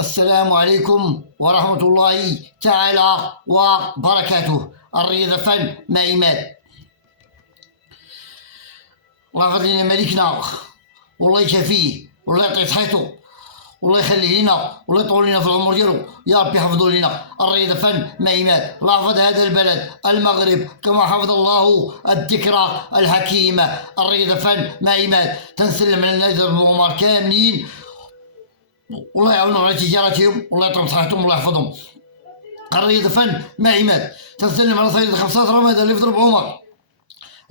السلام عليكم ورحمة الله تعالى وبركاته. الرياضة فن مع عماد. الله يغفر لنا ملكنا، والله يشافيه، والله يعطيه صحته، والله يخليه لنا، والله يطول لنا في العمر ديالو، يا ربي يحفظوا لنا. الرياضة فن مع عماد. الله يحفظ هذا البلد المغرب كما حفظ الله الذكرى الحكيمة. الرياضة فن مع عماد. تنسلم على الناس العمر كاملين، والله يعاونهم على تجارتهم، والله يعطيهم صحتهم، والله يحفظهم. الرياضة فن مع عماد. تنسلم على صيد 15 رمضان اللي يفطروا بعمر،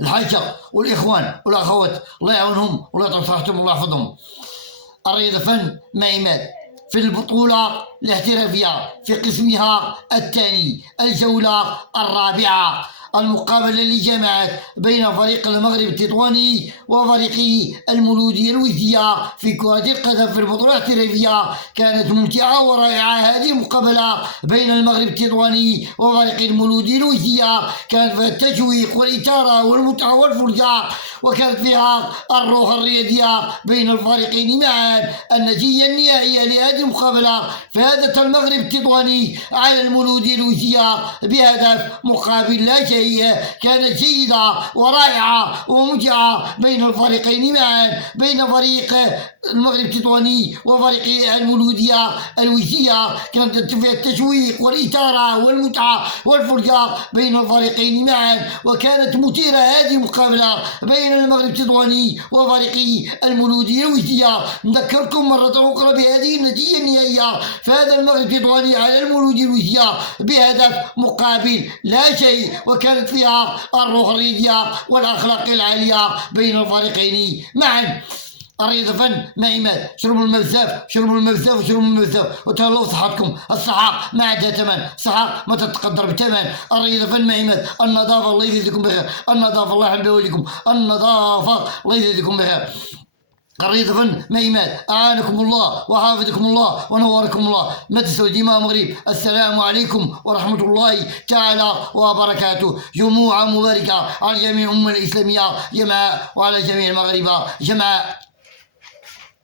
الحاجة والإخوان والأخوات، الله يعاونهم، والله يعطيهم صحتهم، والله يحفظهم. الرياضة فن مع عماد. في البطولة الاحترافية في قسمها الثاني، الجولة الرابعة، المقابلة اللي جمعت بين فريق المغرب التطواني وفريق المولودية الودية في كرة القدم في البطولة الاحترافية كانت ممتعة ورائعة. هذه المقابلة بين المغرب التطواني وفريق المولودية الودية كانت فيها التشويق والإثارة والمتعة والفرجة، وكانت فيها الروح الرياضية بين الفريقين معا. النتيجة النهائية لهذه المقابلة فازت المغرب التطواني على المولودية الودية بهدف مقابل لا شيء. كانت جيدة ورائعة وممتعة بين الفريقين معا، بين فريق المغرب التطواني وفريق المولودية الودية. كانت فيها التشويق والإثارة والمتعة والفرجة بين الفريقين معا، وكانت مثيرة هذه المقابلة بين المغرب التطواني وفريق المولودية الودية. نذكركم مرة أخرى بهذه النتيجة النهائية، فاز المغرب التطواني على المولودية الودية بهدف مقابل لا شيء، وكانت فيها الروح الرياضية والأخلاق العالية بين الفريقين معا. الرياضة فن مع عماد. شربوا الماء بزاف، شربوا الماء بزاف، وشربوا الماء بزاف، وتهلاو صحتكم. الصحة ما عندها ثمن، الصحة ما تتقدر بثمن. الرياضة فن مع عماد. النظافة الله يجزيكم بخير، النظافة الله يحميها لكم، النظافة الله يجزيكم بخير. الرياضة فن مع عماد. أعانكم الله وحافظكم الله ونوركم الله. ما تنسوا ديما مغرب. السلام عليكم ورحمة الله تعالى وبركاته. جمعة مباركة على جميع الأمة الإسلامية جماعة، وعلى جميع المغاربة جماعة.